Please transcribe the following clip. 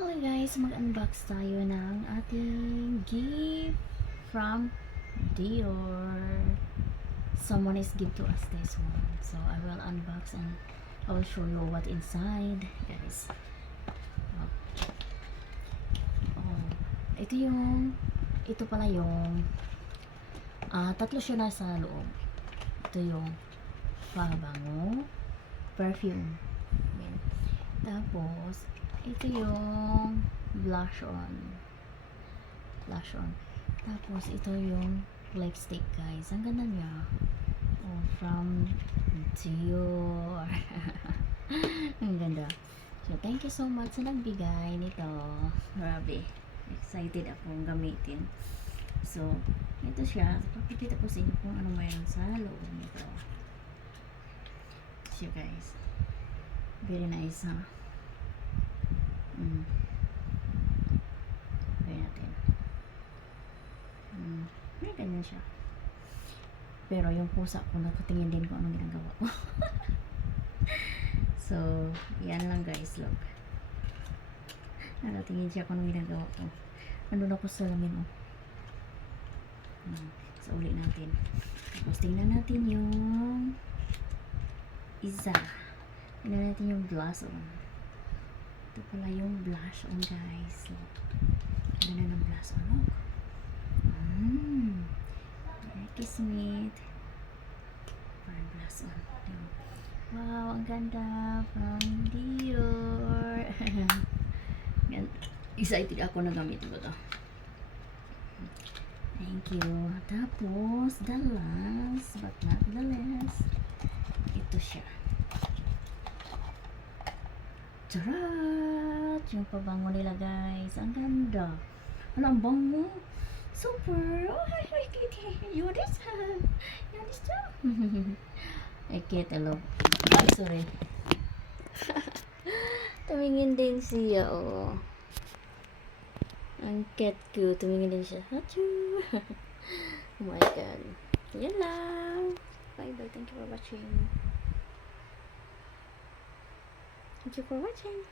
Hello guys, mag-unbox tayo ng ating gift from Dior. Someone is give to us this one. So I will unbox and I will show you what inside, guys. Oh, ito pala yung tatlo siya na sa loob. Ito yung pabango, perfume. Yan. Tapos ito yung blush on. Tapos ito yung lipstick, guys. Ang ganda niya. Oh, from Dior. Ang ganda. So thank you so much sa nagbigay nito. Grabe. Excited akong gamitin. So ito siya. Papakita ko sa inyo kung ano mayroon sa loob nito. So guys, very nice, ha? Kaya natin. May ganyan siya. Pero yung pusa ko, nakatingin din kung anong ginagawa ko. So, yan lang guys, look. Nakatingin siya kung anong ginagawa ko. Nandun ako sa lamin, oh. So, ulit natin. Tapos, tingnan natin yung isa. Tingnan natin yung blush on. Ito pala yung blush on, guys. Look. Ganda ng blush on, look. Very sweet. Parang blush on. Wow, ang ganda. From Dior. Excited ako na gamit ko to. Thank you. Tapos, the last but not the least, ito siya. Charat! Yung pabango nila, guys. Ang ganda. Ano, ang bango. Super. Oh, hi, Kitty. You this? You this too? Kit, hello. Ay, sorry. Tumingin din siya, oh. Ang cute. Tumingin din siya. Achoo! Oh my God. Yan lang. Bye-bye. Thank you for watching. Thank you for watching.